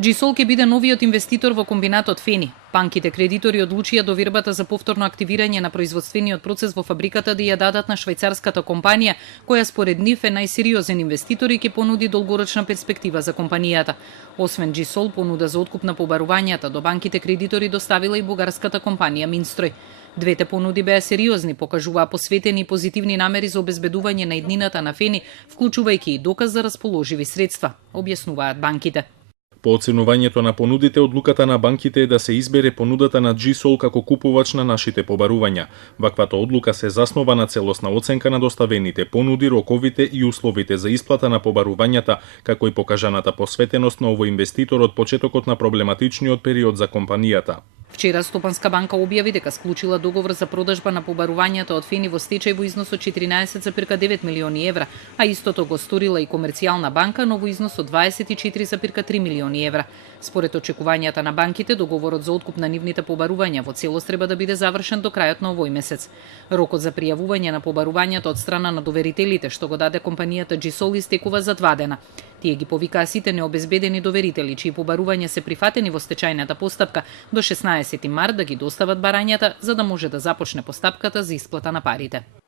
Джисол ќе биде новиот инвеститор во комбинатот Фени. Банките кредитори одлучија довербата за повторно активирање на производствениот процес во фабриката да ја дадат на швајцарската компанија, која според нив е најсериозен инвеститор и ќе понуди долгорочна перспектива за компанијата. Освен Джисол, понуда за откуп на побарувањата до банките кредитори доставила и бугарската компанија Минстрој. Двете понуди беа сериозни, покажуваа посветени и позитивни намери за обезбедување на иднината на Фени, вклучувајќи и доказ за расположиви средства, објаснуваат банките. По оценувањето на понудите, одлуката на банките е да се избере понудата на Джисол како купувач на нашите побарувања. Ваквата одлука се заснова на целосна оценка на доставените понуди, роковите и условите за исплата на побарувањата, како и покажаната посветеност на овој инвеститор од почетокот на проблематичниот период за компанијата. Вчера Стопанска банка објави дека склучила договор за продажба на побарувањата од Фени во стечај во износ од 14,9 милиони евра, а истото го сторила и Комерцијална банка, но во износ од 24,3 милиони евра. Според очекувањата на банките, договорот за откуп на нивните побарувања во целост треба да биде завршен до крајот на овој месец. Рокот за пријавување на побарувањата од страна на доверителите што го даде компанијата Джисол истекува за 2 дена. Тие ги повикаа сите необезбедени доверители чии побарувања се прифатени во стечајната постапка до 16 март да ги достават барањата за да може да започне постапката за исплата на парите.